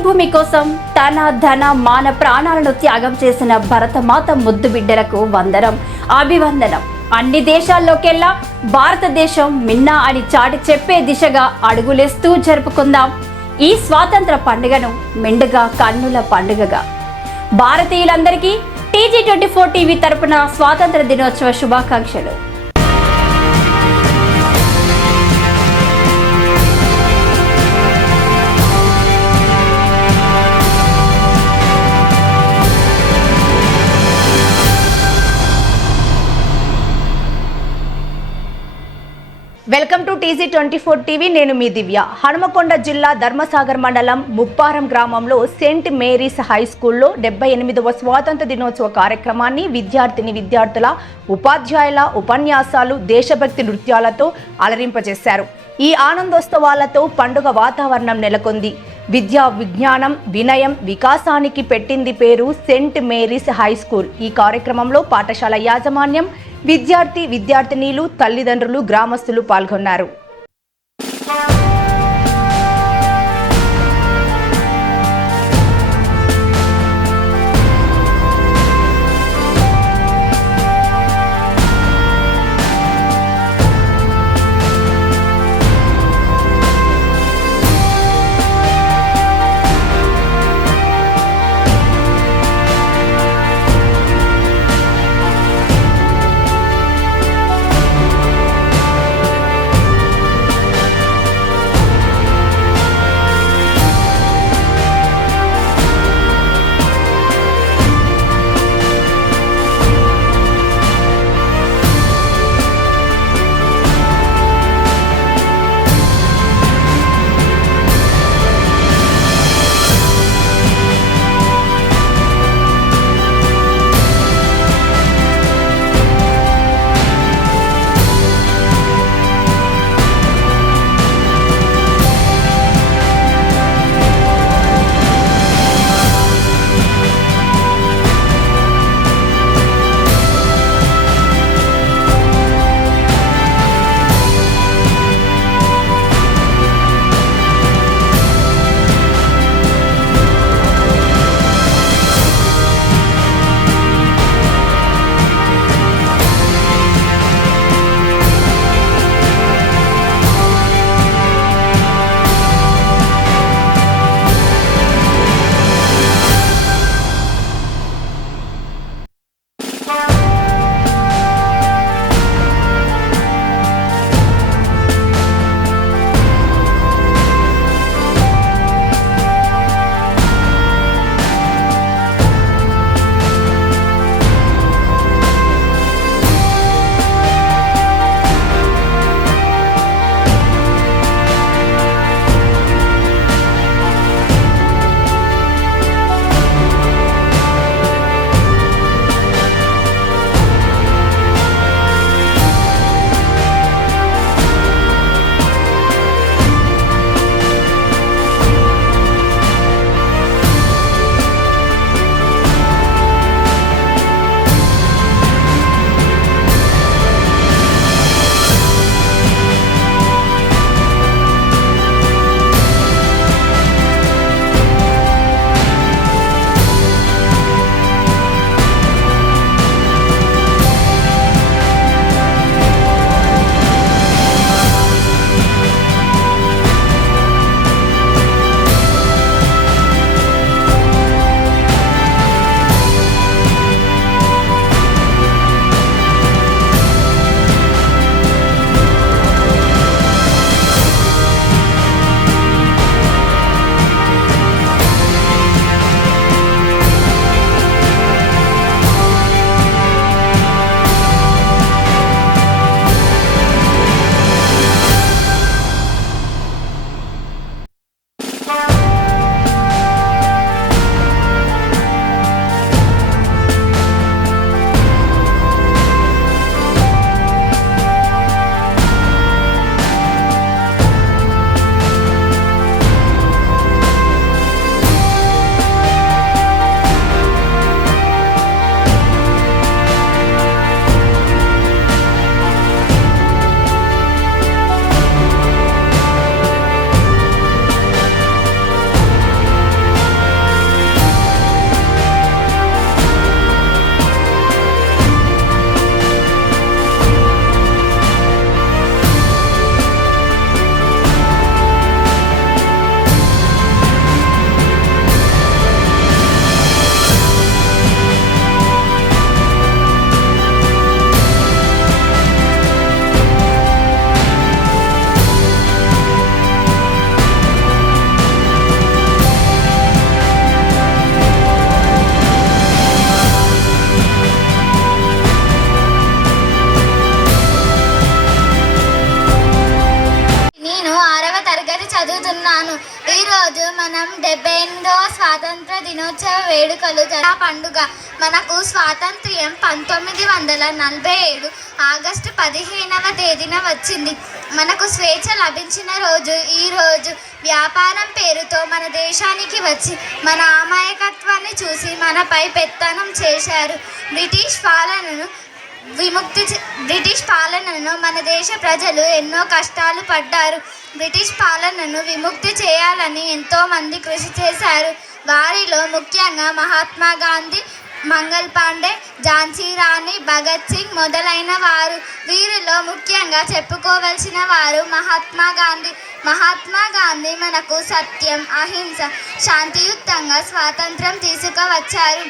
మాతృభూమి కోసం తన ధన మాన ప్రాణాలను త్యాగం చేసిన భరతమాత ముద్దు బిడ్డలకు వందనం అభివందనం. అన్ని దేశాల్లోకెల్లా భారతదేశం మిన్నా అని చాటి చెప్పే దిశగా అడుగులేస్తూ జరుపుకుందాం ఈ స్వాతంత్ర పండుగను మెండుగా కన్నుల పండుగగా. భారతీయులందరికీ టీజీ ట్వంటీ ఫోర్ టీవీ తరపున స్వాతంత్ర దినోత్సవ శుభాకాంక్షలు. Welcome to TG twenty four TV నేను మీ దివ్య. హనుమకొండ జిల్లా ధర్మసాగర్ మండలం ముప్పారం గ్రామంలో సెయింట్ మేరీస్ హై స్కూల్లో డెబ్బై ఎనిమిదవ స్వాతంత్ర దినోత్సవ కార్యక్రమాన్ని విద్యార్థిని విద్యార్థుల ఉపాధ్యాయుల ఉపన్యాసాలు దేశభక్తి నృత్యాలతో అలరింపజేశారు. ఈ ఆనందోత్సవాలతో పండుగ వాతావరణం నెలకొంది. విద్యా విజ్ఞానం వినయం వికాసానికి పెట్టింది పేరు సెంట్ మేరీస్ హై స్కూల్. ఈ కార్యక్రమంలో పాఠశాల యాజమాన్యం విద్యార్థి విద్యార్థినీలు తల్లిదండ్రులు గ్రామస్తులు పాల్గొన్నారు. దినోత్సవ వేడుకలు జరా పండుగ. మనకు స్వాతంత్ర్యం పంతొమ్మిది వందల నలభై ఏడు ఆగస్టు పదిహేనవ తేదీన వచ్చింది. మనకు స్వేచ్ఛ లభించిన రోజు ఈరోజు వ్యాపారం పేరుతో మన దేశానికి వచ్చి మన అమాయకత్వాన్ని చూసి మనపై పెత్తనం చేశారు. బ్రిటిష్ పాలనను విముక్తి బ్రిటిష్ పాలనను మన దేశ ప్రజలు ఎన్నో కష్టాలు పడ్డారు. బ్రిటిష్ పాలనను విముక్తి చేయాలని ఎంతోమంది కృషి చేశారు. వారిలో ముఖ్యంగా మహాత్మా గాంధీ మంగల్ పాండే ఝాన్సీ రాణి భగత్ సింగ్ మొదలైన వారు. వీరిలో ముఖ్యంగా చెప్పుకోవలసిన వారు మహాత్మా గాంధీ. మహాత్మా గాంధీ మనకు సత్యం అహింస శాంతియుక్తంగా స్వాతంత్రం తీసుకువచ్చారు.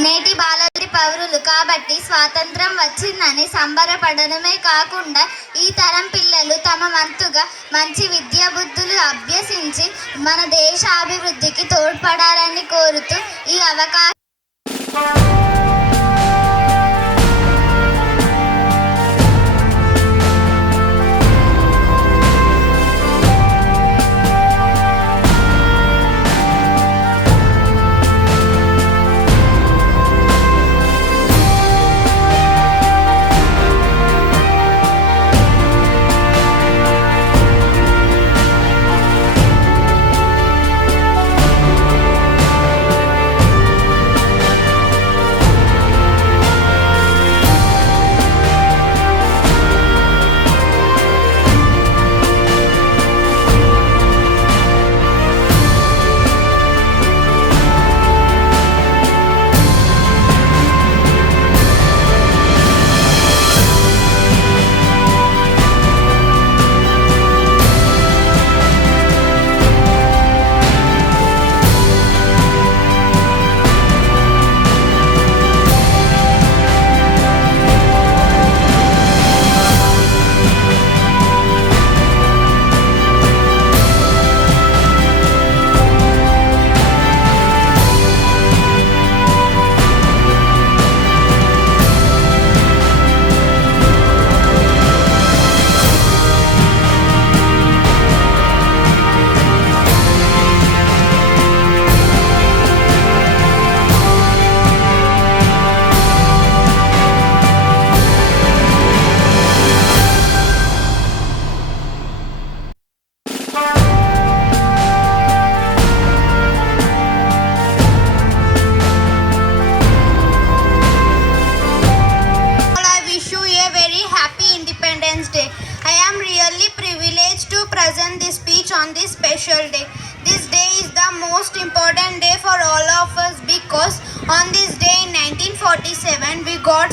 నేటి బాలలి పౌరులు కాబట్టి స్వాతంత్రం వచ్చిందని సంబరపడడమే కాకుండా ఈ తరం పిల్లలు తమ వంతుగా మంచి విద్యా బుద్ధులు అభ్యసించి మన దేశ అభివృద్ధికి తోడ్పడాలని కోరుతూ ఈ అవకాశం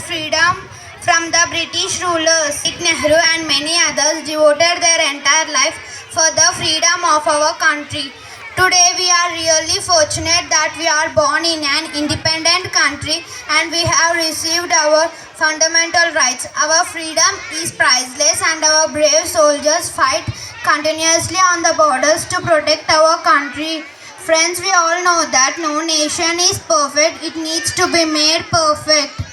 freedom from the British rulers. Nehru and many others devoted their entire life for the freedom of our country. Today we are really fortunate that we are born in an independent country and we have received our fundamental rights. Our freedom is priceless and our brave soldiers fight continuously on the borders to protect our country. Friends, we all know that no nation is perfect, it needs to be made perfect.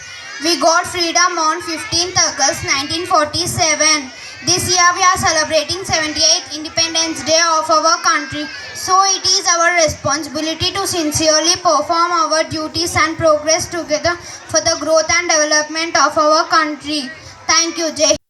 We got freedom on 15th August 1947. This year we are celebrating 78th Independence Day of our country. So it is our responsibility to sincerely perform our duties and progress together for the growth and development of our country. Thank you, Jai.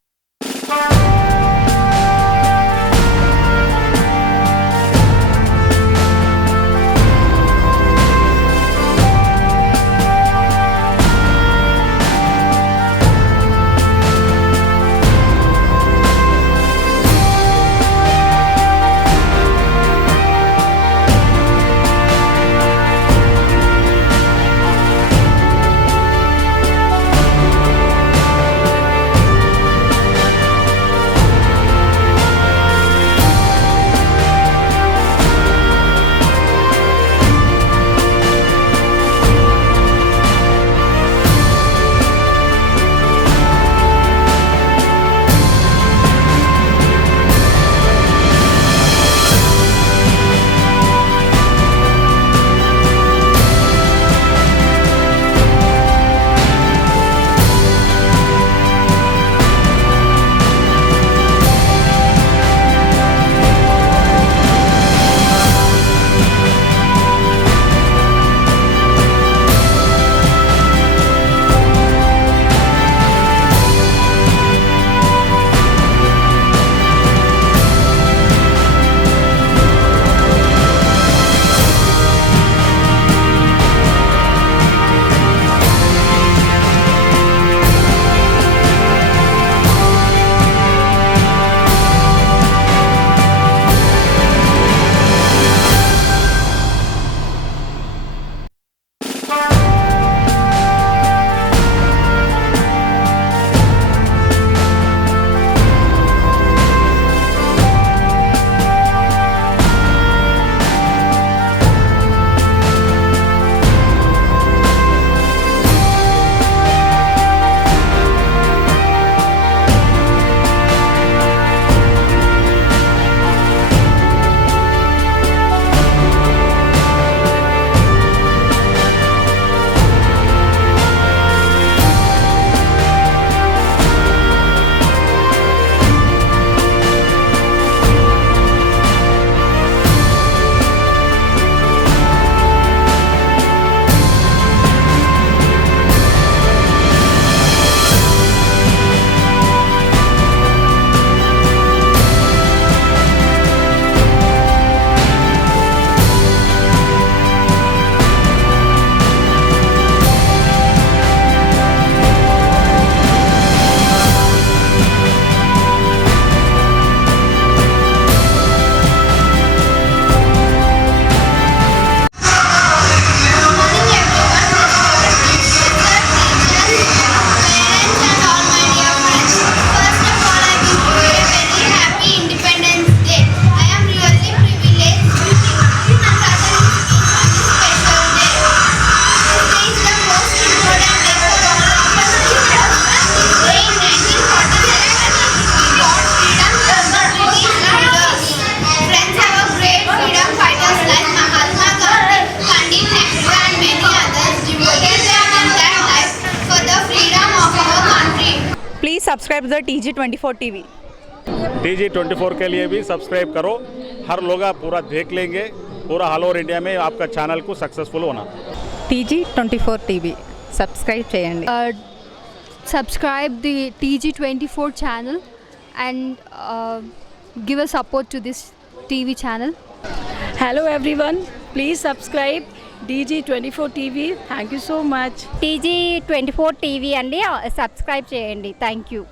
subscribe the TG24 TV. T G twenty four के लिए भी subscribe करो हर लोग आप पूरा देख लेंगे पूरा ऑल ओवर इंडिया में आपका चैनल को सक्सेसफुल होना TG24 TV. Subscribe చేయండి uh, subscribe the TG24 channel and uh, give a support to this TV channel. Hello everyone, please subscribe DG24 TV. Thank you so much. TG twenty four TV అండి subscribe చేయండి thank you